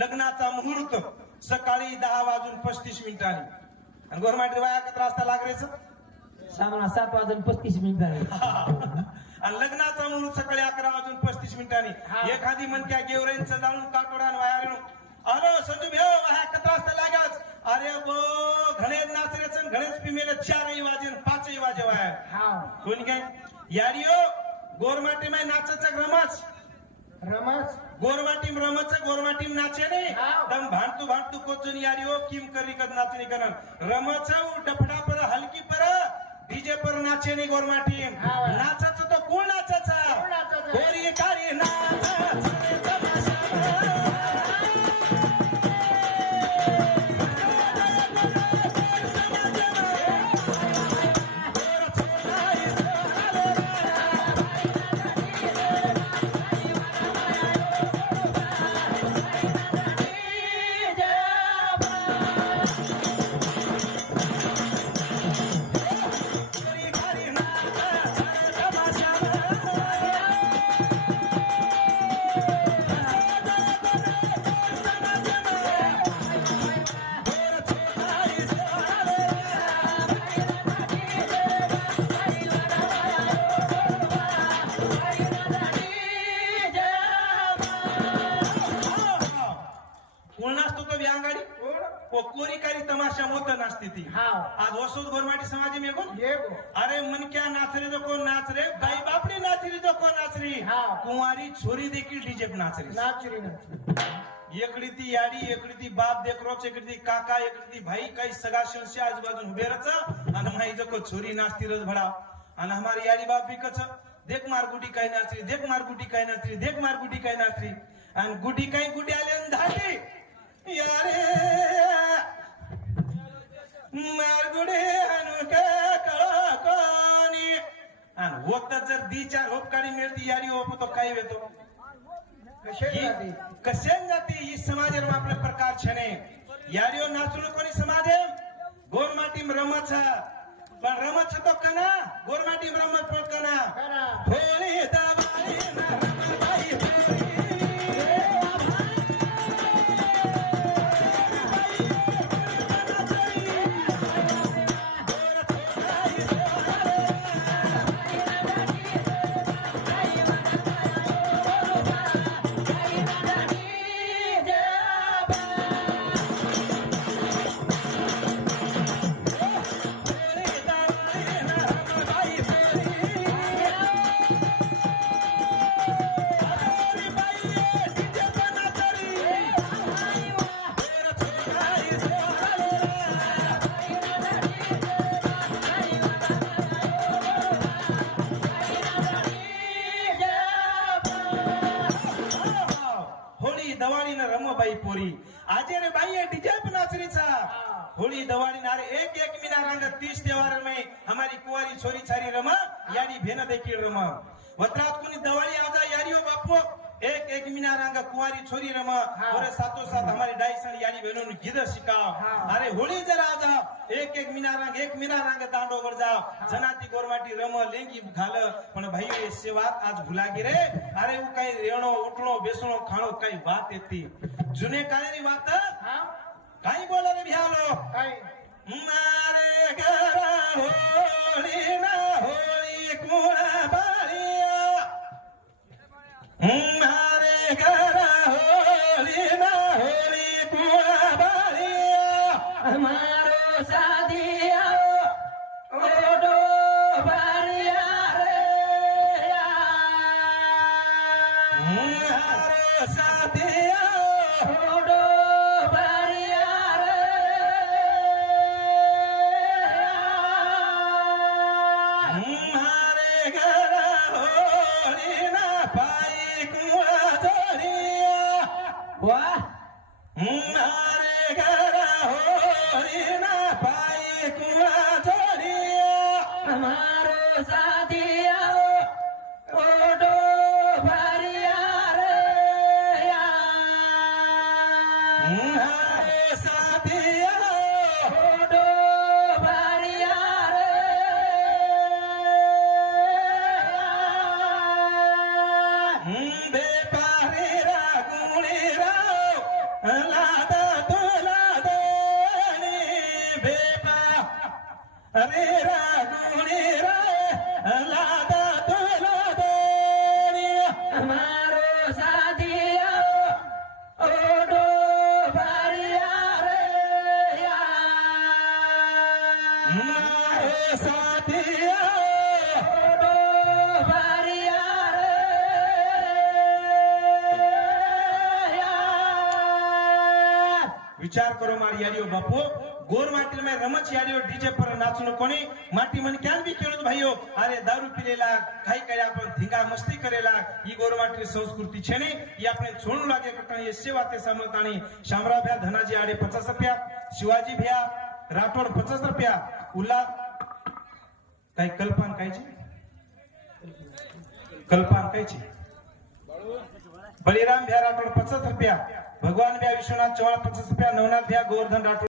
लग्नाचा मुहूर्त सकाळी 10:35 आणि गोरमाटी वया कत्र असता लागरेच सामना 7:35 आणि लग्नाचा मुहूर्त सकाळी 11:35 एखादी म्हणत्या गेवरेंचं जाऊन काटोडान वायारेनो अरे संजू भेव वया कत्र असता लागाच अरे बो घणे नाचरेच घणेच पिमेले 4 वाजेन 5 वाजे वाया कोणी काय यारियो गोरमाटी माय नाचच रमच गोरमाटीम रमच गोरमाटीम नाचे ने तम भांडतू कोचून यारियो किम करी कद नाचणी करन रमच डफडा पर हलकी पर डीजे पर नाचे ने गोरमाटीम नाचच तो कोण नाचच गोरी कारी नाच कोरीकारी तमाशा मोत नाचती थी आज वसुद गोरमाटी समाज में को अरे मन क्या नाच रे जो को नाच रे बाई बापड़ी नाच री जो को नाच री कुंवारी छोरी देखील डीजे पे नाच री एकड़ी ती याडी एकड़ी ती बाप देख रोच एकड़ी ती काका एकड़ी ती भाई काही सगा शंशी आजूबाजू उभे रच आणि माई जो को छोरी नाचती रच भडा आणि हमारी याडी बाप भी कच देख मार गुडी काय नाच री देख मार गुडी काय नाच री देख मार गुडी काय नाच री आणि गुडी काय गुडी आले धाटी यारे मारगुडे अनुके कळकणी आणि होत जर दी 4 होपकाडी मिळती यारी होप तो काय वेतो कशेन जाती ही समाजेर आपले प्रकार छने यारियो नाचुन कोणी समाजे गोरमाटीम रमच पण रमच तो कना गोरमाटीम रमच पण कना होली दवाली ना रमबाई आजे रे बाई डीजे पे नाचरीचा होली दवाड़ी नारे एक मीना रंग 30 त्योहार में हमारी कुंवारी छोरी छारी रमा यारी भेना देखी रमा वत्रात कुनी दवाड़ी आजा यारियो बापो एक मीना रंग कुंवारी छोरी रमा और साथों साथ हमारी डाइसन यारी बहनों ने गिदर शिकाओ अरे होली जरा आजा एक मीना रंग दांडो वर जाओ जनाती गोरमाटी रम लेंगी घाल पण भाई ये सेवात आज भुला गिरे अरे वो काही रेणो उठणो बेसणो खाणो काही बात येती जुने काळेनी बात काही बोला रे भ्यालो मारे घरा होळी ना होळी कुणा बाळिया मारे घरा होळी ना होळी कुणा बाळिया मारो सादिया ओडो बाळिया रे मारो सादिया मारे घरा होली ना पाई कुआ छोड़िया हमारो साथिया ओडो भरिया रे हमारे साथिया ओडो भरिया रे बेपारी रा गुणी रा विचार करो मार याडियो बापू गोर माटी में रमच याडियो डीजे पर नाचनो कोणी माटी मन क्यान भी खेळत भाईयो अरे दारू पिलेला काही काही आपण धिंगा मस्ती करेला ही गोर माटी संस्कृती छे ने ही આપણે છોડું લાગે કટાણી એ સેવા તે સમતાણી શામરા ભ્યા ધનાજી આડે 50 રૂપિયા शिवाजी भ्या राठोड 50 રૂપિયા उल्ला काही कल्पन काय છે कल्पन काय છે बलिराम भ्या राठोड 50 રૂપિયા भगवान भ्या विश्वनाथ चव्हाण 50 રૂપિયા नवनाथ भ्या गोवर्धन राठोड